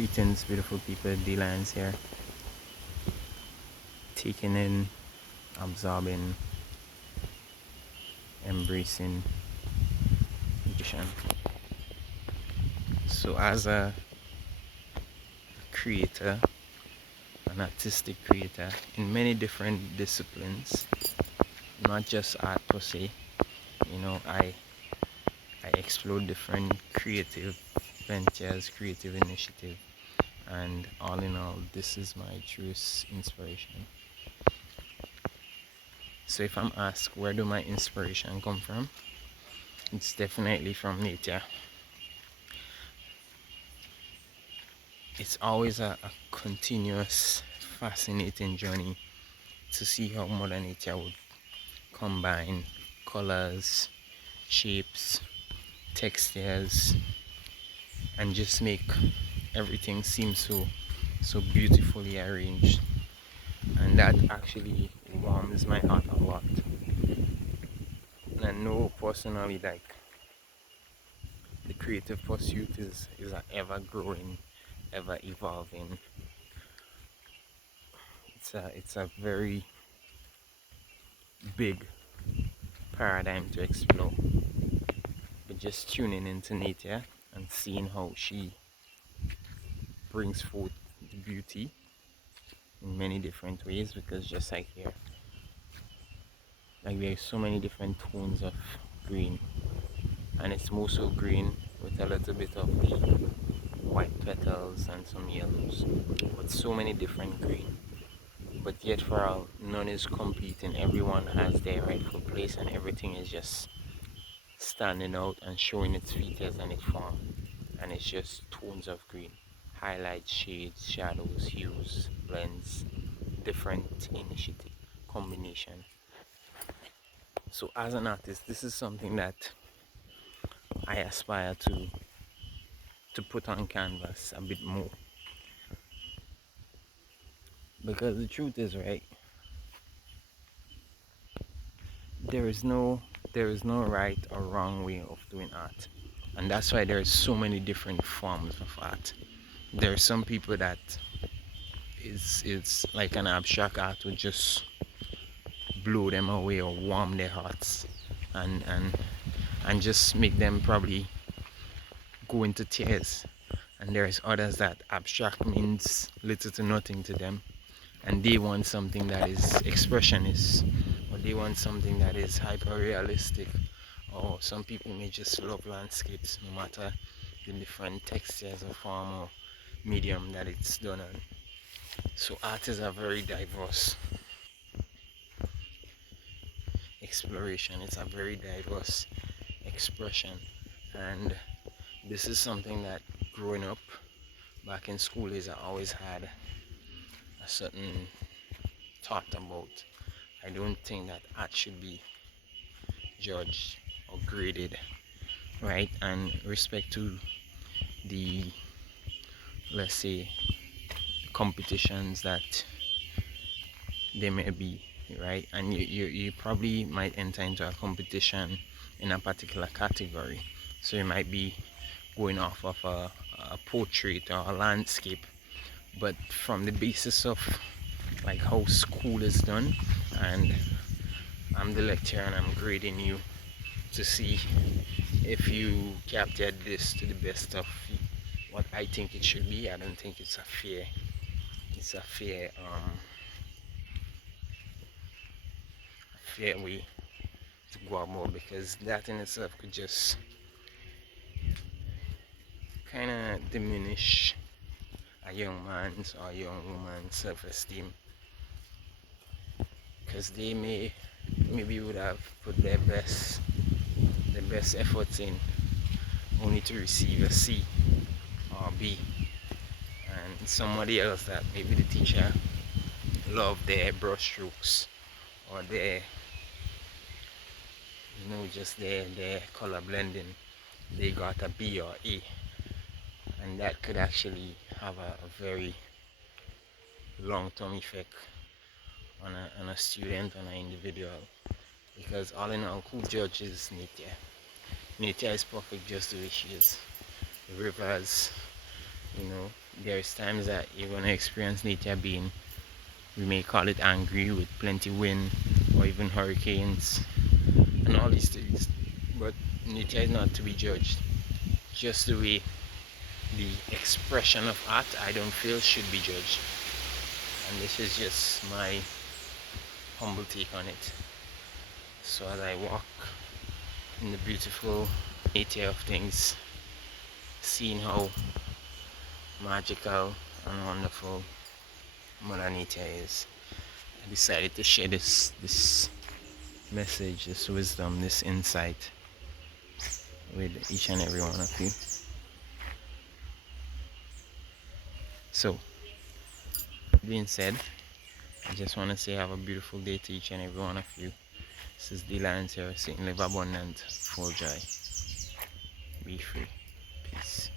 Greetings, beautiful people. DLyonz here, taking in, absorbing, embracing vision. So, as a creator, an artistic creator in many different disciplines, not just art per se, I explore different creative ventures, creative initiative, and all in all, this is my truest inspiration. So if I'm asked where do my inspiration come from, it's definitely from nature. It's always a continuous, fascinating journey to see how Mother Nature would combine colors, shapes, textures, and just make everything seem so beautifully arranged. And that actually warms my heart a lot. And I know personally, like, the creative pursuit is an ever growing, ever evolving. It's a very big paradigm to explore. But just tuning into nature and seeing how she brings forth the beauty in many different ways, because just like here, like there are so many different tones of green, and it's more so green with a little bit of the white petals and some yellows, but so many different green. But yet for all, none is complete and everyone has their rightful place, and everything is just standing out and showing its features and its form. And it's just tones of green, highlights, shades, shadows, hues, blends, different initiative, combination. So as an artist, this is something that I aspire to put on canvas a bit more, because the truth is, right, there is no right or wrong way of doing art, and that's why there's so many different forms of art. There are some people that it's like an abstract art would just blow them away or warm their hearts, and and and just make them probably go into tears. And there's others that abstract means little to nothing to them, and they want something that is expressionist, or they want something that is hyper realistic, or some people may just love landscapes no matter the different textures or form or medium that it's done on. So art is a very diverse exploration, it's a very diverse expression, and this is something that growing up back in school is I always had a certain thought about. I don't think that art should be judged or graded, right? And respect to the, let's say, competitions that they may be, right? And you probably might enter into a competition in a particular category. So you might be going off of a portrait or a landscape, but from the basis of like how school is done, and I'm the lecturer and I'm grading you to see if you captured this to the best of what I think it should be. I don't think it's a fair way to go about, because that in itself could just kind of diminish a young man's or a young woman's self-esteem, because they maybe would have put their best efforts in, only to receive a C or B, and somebody else that maybe the teacher loved their brush strokes or their, just their color blending, they got a B or A, and that could actually have a very long-term effect on a student, on an individual, because all in all, who judges nature? Nature is perfect just the way she is. The rivers, you know, there's times that you're gonna experience nature being, we may call it angry, with plenty wind or even hurricanes and all these things. But nature is not to be judged. Just the way the expression of art, I don't feel should be judged. And this is just my humble take on it. So as I walk in the beautiful nature of things, seeing how magical and wonderful Mother Nature is, I decided to share this message, this wisdom, this insight with each and every one of you. So, being said, I just want to say have a beautiful day to each and every one of you. This is DLyonzArt saying live abundant, full joy, be free. Peace.